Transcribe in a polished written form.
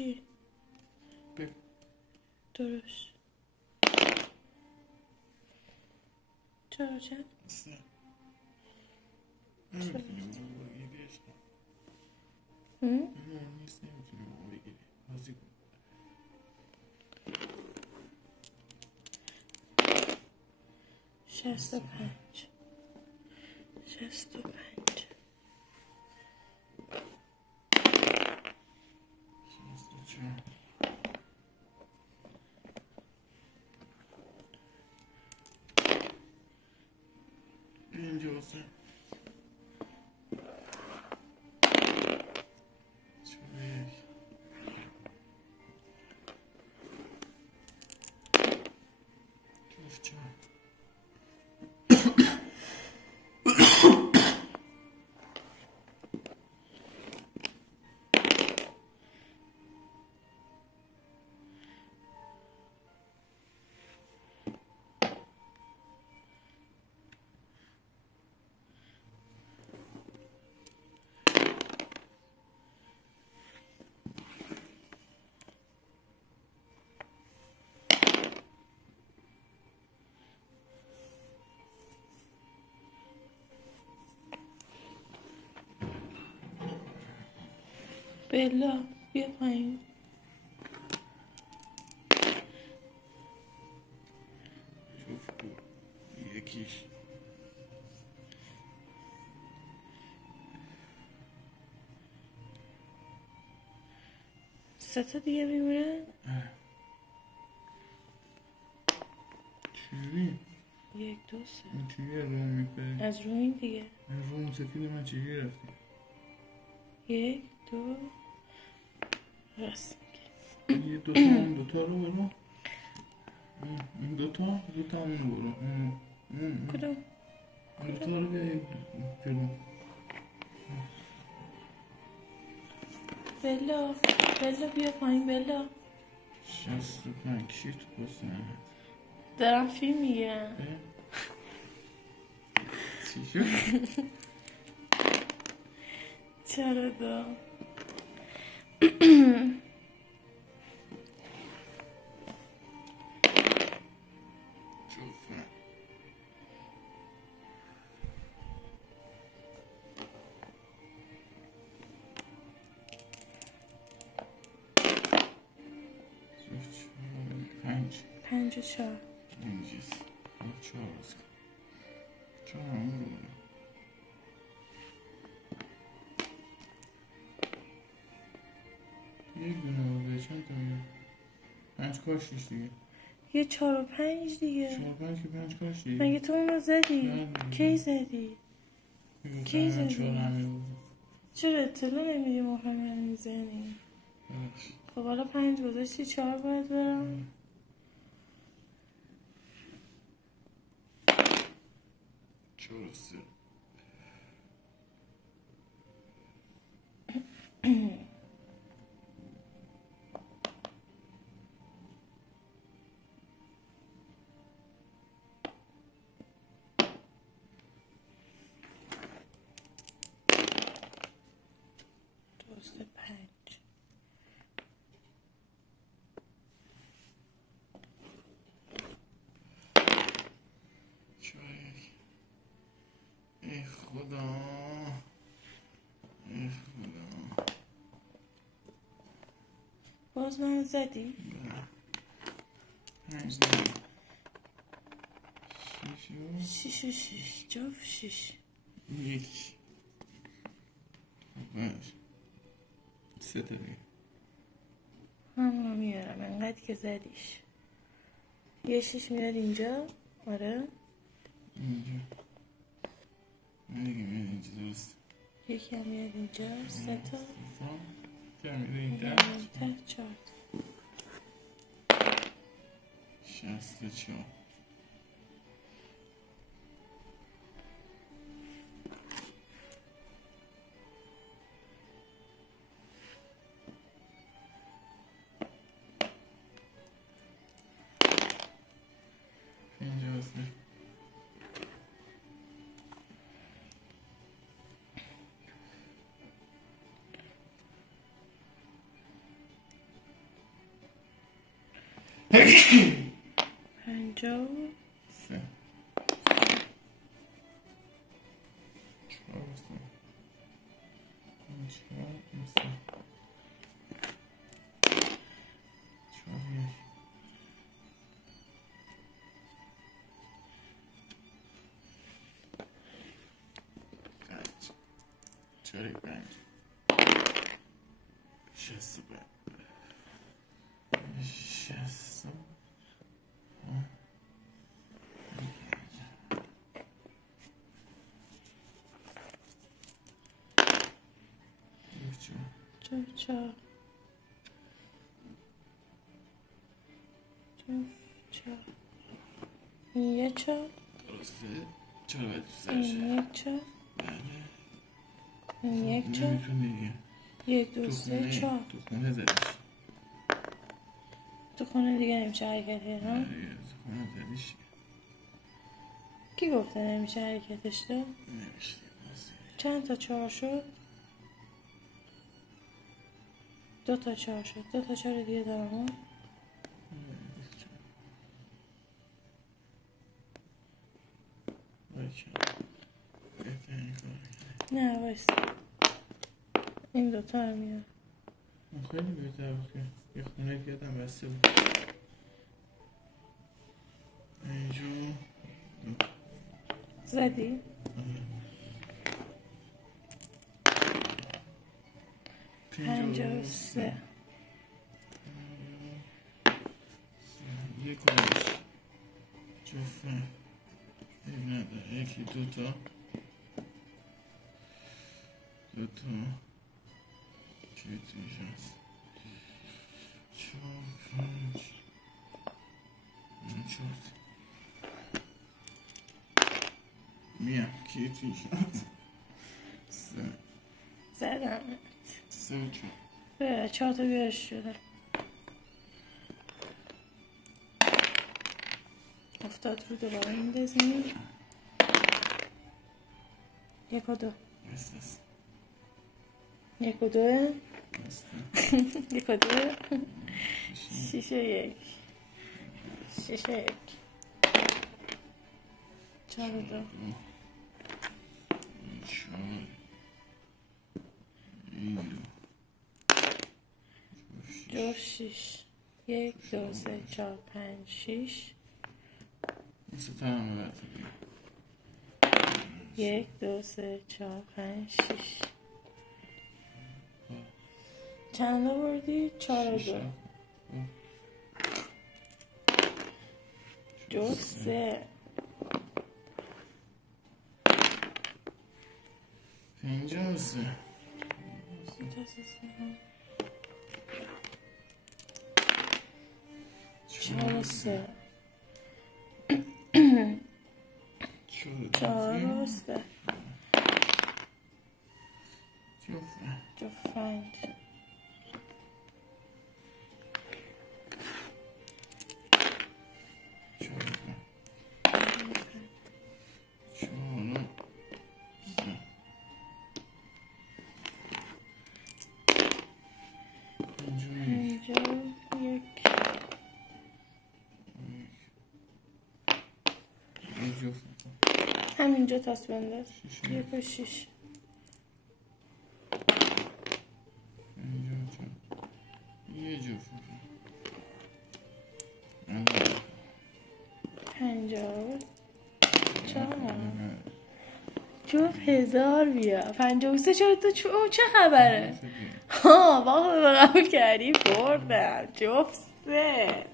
چی؟ بگو. درست. چرا چند؟ اصلا نمیتونی اون بگیری اشتم اون نیست، نمیتونی اون بگیری. بازی کن. 65 65 اینجا واسه بلا بیا پایین. شوف یکیش سه تا دیگه میمونن. چجوری؟ 1 2 3 این چجوری روم میپری؟ از رو این دیگه. این روم سفید من چجوری رفتی؟ 1 2 راست یه دوتا اون دوتا رو برو. این دوتا اون برو. کدوم؟ اون دوتا رو بیایی جلو. بلا بیا پایین. بلا 65 کشی تو پست نمید. دارم فیلم میگیرم. چی شد؟ چرا دا؟ پنج و 4 اینجاست. 4 باز کن. 4 همون رو برو. یک دونه بوده. چند تا میگه؟ 5 کاشیش دیگه. یه 4 و 5 دیگه. 4 5 که 5 کاش دیگه. مگه تو اونو زدی؟ نه. کی زدی؟ کی زدی؟ 4 همین بود. چرا اطلاع نمیدی محرم میزنی؟ خب حالا 5 گذاشتی 4 باید برم. 4 و 3 درست 5 ای خدا ای خدا. باز من زدی؟ 5 6 و 6 جفت 6 1 5 3 تا دیگه. همونو میارم انقدر که زدیش. یه 6 میاد اینجا. آره اینجا دیگه میاد اینجا. درست. یکی هم میاد اینجا. 3 تا که میره این میاد ته این ته 4 64. 50 3 4 چهارک 5 60 4 یه 4 درسته 4 باید یک 4 بله یک 4 نمیتونی 1 2 3 4 تو خونه زدیش تو خونه دیگه نمیشه حرکتی ها؟ تو خونه زدیش کی گفته نمیشه حرکتش داد؟ نمیشه چند تا 4 شد؟ 2 تا 4 شد 2 تا 4 دیگه دارم ها؟ نه وایستا این 2 تا هم میاد خیلی بهتر بود که یه خونه بیادم بسته بود اینجا زدی؟ 53 یک کنش جفت نداره یکی 2 تا 2 تا کیت میشه 4 5 میام کیت میشه 3 زدم 3 و 4 4 تا بیارش شده افتاد رو دوباره میندازیم 1 و 2 1 و 2 1 و 2 6 و 1 6 و 1 4 و 2 جفت 6 1 2 3 4 5 6 1 2 3 4 5 6 چند آوردی؟ 4 و 2 جفت 3 53 4 و 3 4 و 3 جفت 5 همینجا تاس بنداز 1 و 6 یه جفت 54 جفت 1000 بیا 53 چرا تو چه خبره؟ ها واقعا قبول کردی بردم جفت 3